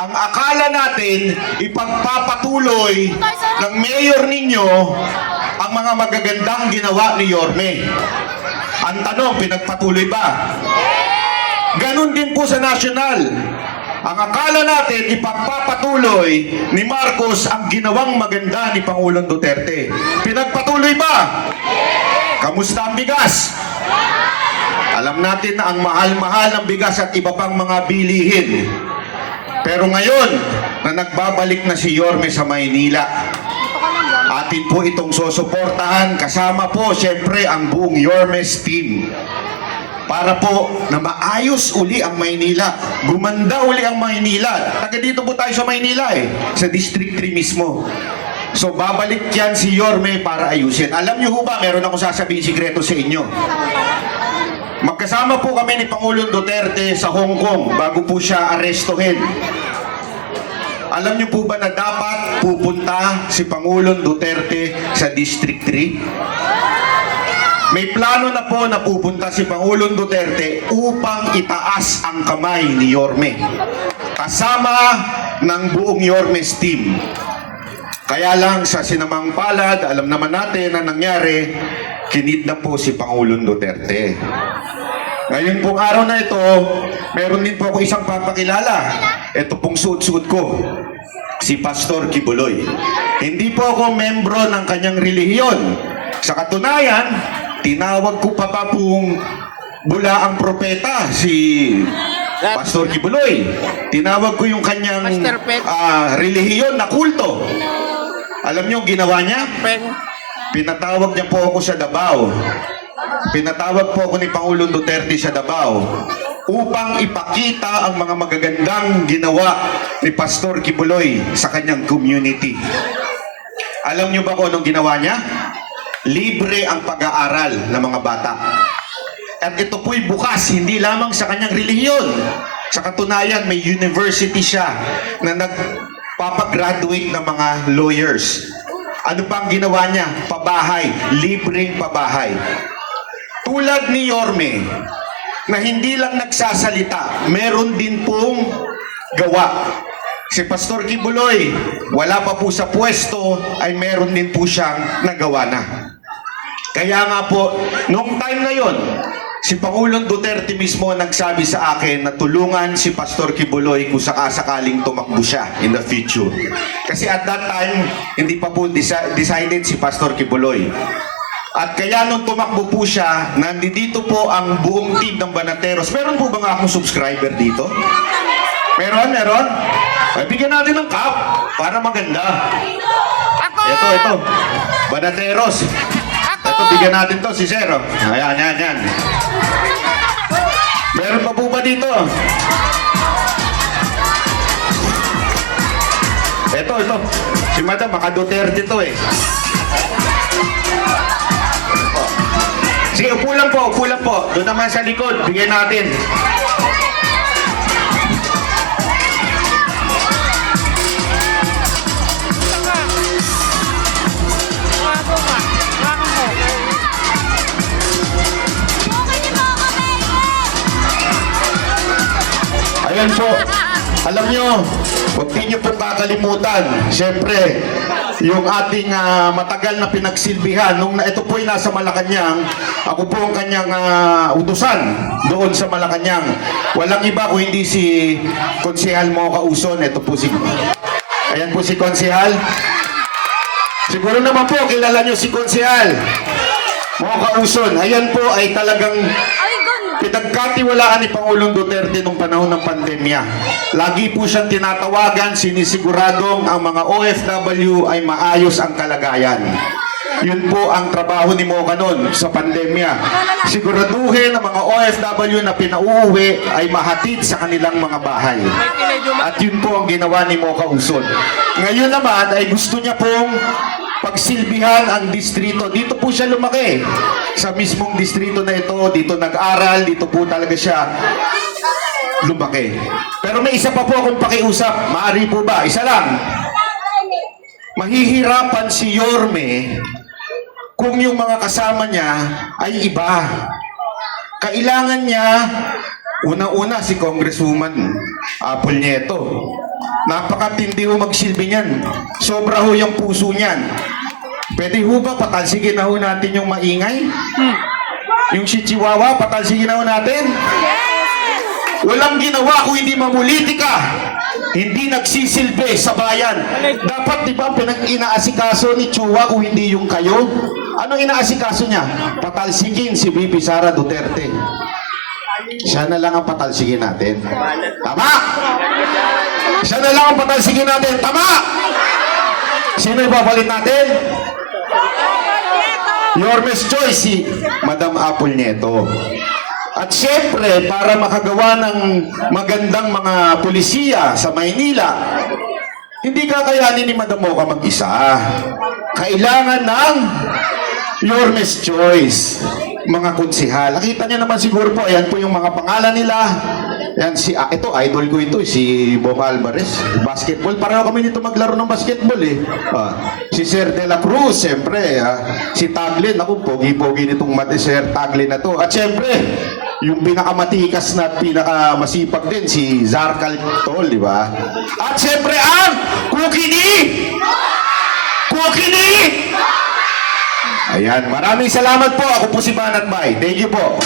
ang akala natin ipagpapatuloy ng mayor ninyo ang mga magagandang ginawa ni Yorme. Ang tanong, pinagpatuloy ba? Ganon din po sa national. Ang akala natin ipagpapatuloy ni Marcos ang ginawang maganda ni Pangulong Duterte. Pinagpatuloy ba? Kamusta ang bigas? Alam natin na ang mahal-mahal ng bigas at iba pang mga bilihin. Pero ngayon, na nagbabalik na si Yorme sa Maynila, atin po itong susuportahan, kasama po siyempre ang buong Yormes team. Para po na maayos uli ang Maynila. Gumanda uli ang Maynila. Taga dito po tayo sa Maynila sa District 3 mismo. So babalik yan si Yorme para ayusin. Alam niyo ho ba, meron akong sasabihin sikreto sa inyo. Magkasama po kami ni Pangulong Duterte sa Hong Kong bago po siya arestuhin. Alam niyo po ba na dapat pupunta si Pangulong Duterte sa District 3? May plano na po na pupunta si Pangulong Duterte upang itaas ang kamay ni Yorme. Kasama ng buong Yormes team. Kaya lang sa sinamang palad, alam naman natin na nangyari, kinidnap po si Pangulong Duterte. Ngayon pong araw na ito, meron din po ako isang papakilala. Ito pong suot-suot ko, si Pastor Kibuloy. Hindi po ako membro ng kanyang relihiyon. Sa katunayan, tinawag ko pa pong bulaang propeta si Pastor Kibuloy. Tinawag ko yung kanyang relihiyon na kulto. Alam niyo ang ginawa niya? Pinatawag niya po ako sa Davao. Pinatawag po ako ni Pangulong Duterte sa Davao upang ipakita ang mga magagandang ginawa ni Pastor Kibuloy sa kanyang community. Alam niyo ba kung anong ginawa niya? Libre ang pag-aaral ng mga bata. At ito po'y bukas, hindi lamang sa kanyang relihiyon. Sa katunayan, may university siya na nagpapagraduate ng mga lawyers. Ano pa ang ginawa niya? Pabahay, libreng pabahay. Tulad ni Yorme, na hindi lang nagsasalita, meron din pong gawa. Si Pastor Kibuloy, wala pa po sa pwesto, ay meron din po siyang nagawa na. Kaya nga po, noong time na yon, si Pangulong Duterte mismo nagsabi sa akin na tulungan si Pastor Kibuloy kung sakasakaling tumakbo siya in the future. Kasi at that time, hindi pa po decided si Pastor Kibuloy. At kaya nung tumakbo po siya, nandito po ang buong team ng Banateros. Meron po ba nga akong subscriber dito? Meron? Ay, bigyan natin ng cup para maganda. Ito. Banateros. Ito, bigyan natin to si Zero. Ayan. Meron pa po ba dito? Ito. Si Madam, maka Duterte to eh. Sige, upo lang po. Doon naman sa likod, bigyan natin. Ayan po. Alam nyo, huwag niyo po kakalimutan. Siyempre, yung ating matagal na pinagsilbihan, nung ito po'y nasa Malacanang, ako po ang kanyang utusan doon sa Malacanang. Walang iba kung hindi si Konsehal Mo Kauson. Ito po si... Ayan po si Konsehal. Siguro naman po, kilala nyo si Konsehal Mo Kauson. Ayan po ay talagang... pinagkatiwalaan ni Pangulong Duterte nung panahon ng pandemya. Lagi po siyang tinatawagan, sinisiguradong ang mga OFW ay maayos ang kalagayan. Yun po ang trabaho ni Mocha noon sa pandemya. Siguraduhin ang mga OFW na pinauuwi ay mahatid sa kanilang mga bahay. At yun po ang ginawa ni Mocha Uson. Ngayon naman ay gusto niya pong pagsilbihan ang distrito. Dito po siya lumaki. Sa mismong distrito na ito, dito nag-aral, dito po talaga siya lumaki. Pero may isa pa po akong pakiusap. Maaari po ba? Isa lang. Mahihirapan si Yorme kung yung mga kasama niya ay iba. Kailangan niya, una-una si Congresswoman Apple Nieto. Napakatindi ho magsilbi niyan. Sobra ho yung puso niyan. Pwede ho ba patalsigin na ho natin yung maingay? Yung si Chihuahua, patalsigin na ho natin? Walang ginawa kung hindi mamulitika. Hindi nagsisilbi sa bayan. Dapat di ba pinag-inaasikaso ni Chua kung hindi yung kayo? Anong inaasikaso niya? Patalsigin si Bibi Sara Duterte. Siya na lang ang patalsigin natin. Tama! Siya na lang ang patalsigin natin. Tama! Sino ipapalit natin? Yormes Choice, si Madam Apple Nieto. At syempre, para makagawa ng magandang mga pulisiya sa Maynila, hindi kakayanin ni Madam Mocha mag-isa. Kailangan ng Yormes Choice, mga konsihal. Nakita niyo naman siguro po, ayan po yung mga pangalan nila. Yan, ito, idol ko ito, si Bom Alvarez, basketball. Pareho kami nito maglaro ng basketball eh. Si Sir De La Cruz, siyempre. Si Taglin, ako, pogi-pogi nitong Sir Taglin na to. At siyempre, yung pinakamatikas na pinakamasipag din, si Zarcal Tol, di ba? At siyempre, ang Kukini! Kukini! Ayan, maraming salamat po. Ako po si Banat Bay. Thank you po.